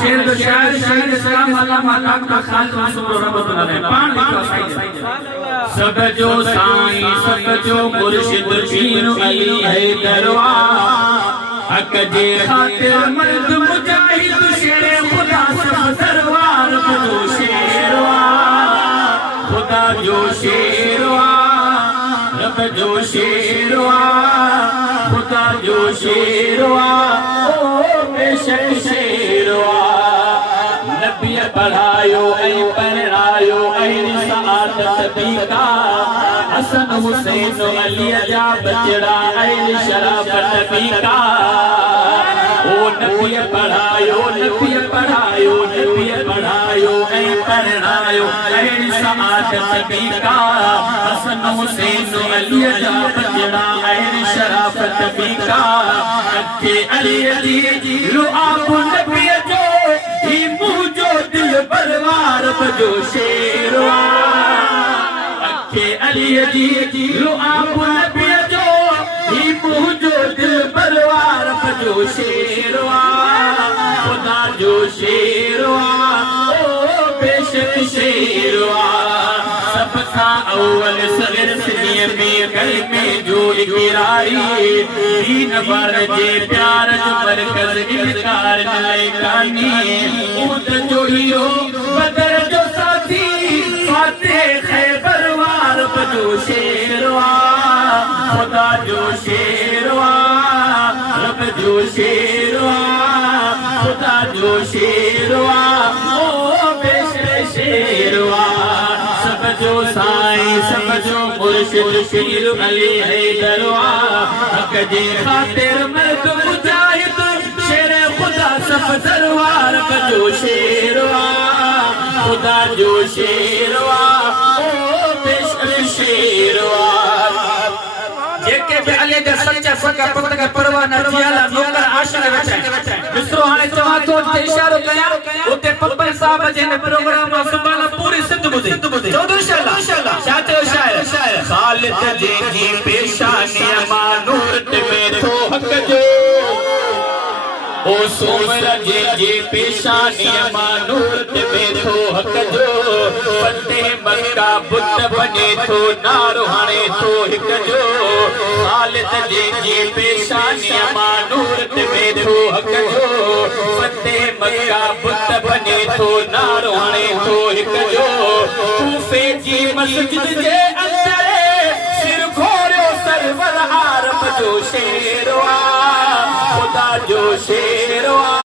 शेर जो शायर शायर सलाम अल्लाह का खालिद मंसूर रहमतुल्लाह अलैह पान लिखा सब जो साईं सब जो मुर्शिद पीर अली है दरबार हक जे खातिर मर्द मुजाहिद शेर खुदा सब दरबार जो शेरवा खुदा जो शेरवा रब जो शेरवा खुदा जो शेरवा ओ बेशक शेरवा नबी पढ़ायो ऐ पढ़ायो ऐ सआदत बीका हसन हुसैन अली जा बचड़ा ऐ शराफत बीका ओ नबी पढ़ायो नबी पढ़ायो नबी पढ़ायो ऐ पढ़ायो ऐ सआदत बीका हसन हुसैन अली जा बचड़ा ऐ शराफत बीका अखे अली अली रो आप नबी जो ही मुझो दिल परवार बजो शेरवा अखे अली अली रो आप नबी जो ही मुझो दिल परवार बजो शेरवा खुदा जो शेरवा ओ बेशक शेरवा सबका अव्वल सगर सिद्धिय में गल में जो इकरारी दीन पर जे प्यार जो बरकत इनकार जाए कानी ऊद जो हियो बदर जो साथी फाते खैबर वार बजो शेरवा खुदा जो शेरवा रब जो शेरवा खुदा जो शेरवा ओ बेशक शेरवा सब जो साईं सब जो मुर्शिद पीर अली है दरबार हक जे खातिर मर्द मुजाहिद शेर खुदा सब दरबार बजो शेरवा खुदा जो शेरवा ओ बेशक शेरवा जेके बि अली जा सच्चा सका पत का परवाह न थियाला नौकर आशर वेठा मिसरो हाणे चवा तो इशारो कया उते पप्पन साहब जे ने प्रोग्राम सुभान पूरी सिंध बुधे चौधरी इंशाल्लाह शातिर शायर खालिद जी पेशानी मानूर ते में थो हक जो ओ सोमर जे पेशानी मानूर ते में थो हक जो फते मक्का बुत बने थो नारो हाणे थो हिक जो खालिद जी पेशानी मानूर ते में थो हक जो फते मक्का बुत बने थो नारो हाणे थो हिक जो कूफे जी मस्जिद जे अंदर सिर घोरियो सरवर आरब जो शेरवा खुदा जो शेरवा।